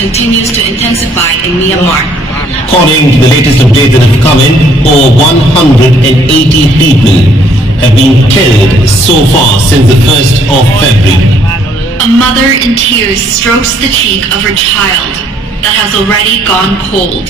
continues to intensify in Myanmar. According to the latest updates that have come in, over 180 people have been killed so far since the 1st of February. A mother in tears strokes the cheek of her child that has already gone cold.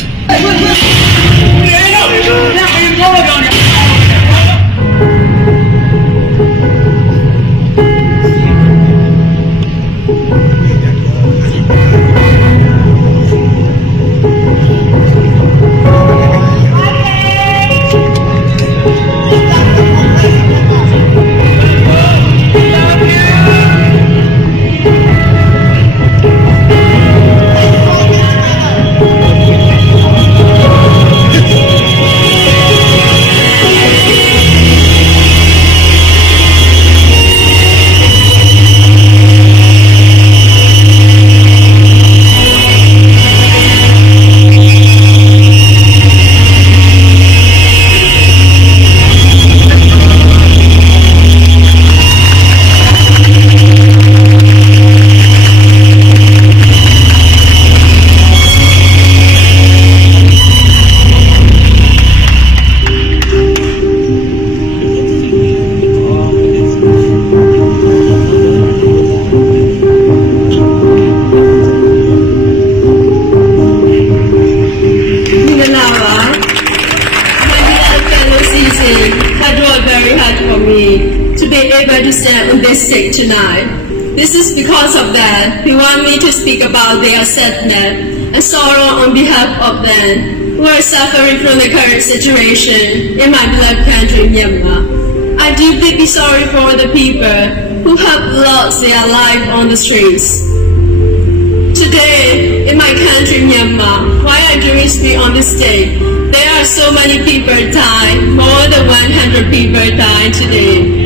To be able to stand on this stage tonight. This is because of that. They want me to speak about their sadness and sorrow on behalf of them who are suffering from the current situation in my beloved country, Myanmar. I deeply sorry for the people who have lost their life on the streets. Today, in my country, Myanmar, while I do speak on this stage, there are so many people dying, more than 100 people dying today.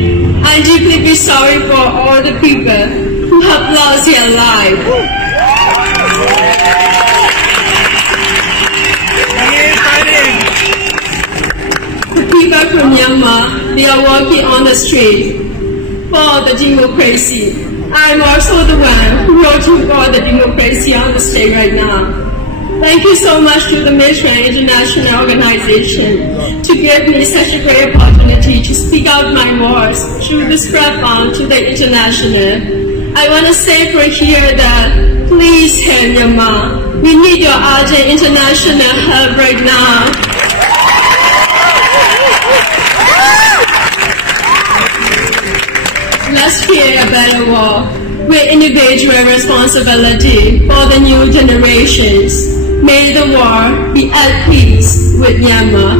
I deeply sorry for all the people who have lost their life. The people from Myanmar, they are walking on the street for the democracy. I am also the one who working for the democracy on the stage right now. Thank you so much to the Mission International Organization to give me such a great opportunity to speak out my words through this platform to the international. I want to say for here that please help Myanmar. We need your urgent international help right now. Let's create a better world with individual responsibility for the new generations. May the world be at peace with Myanmar.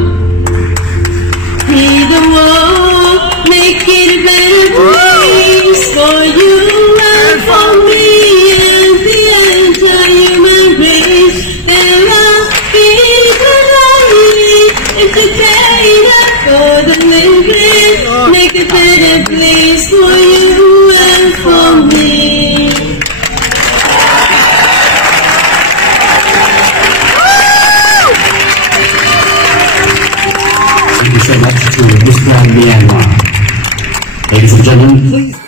May the world make it a better place for you and for me and the entire human race. There are people lonely and together for the living. Make a better place for you and for me. Thank you so much to Miss Grand Myanmar. Ladies and gentlemen, please.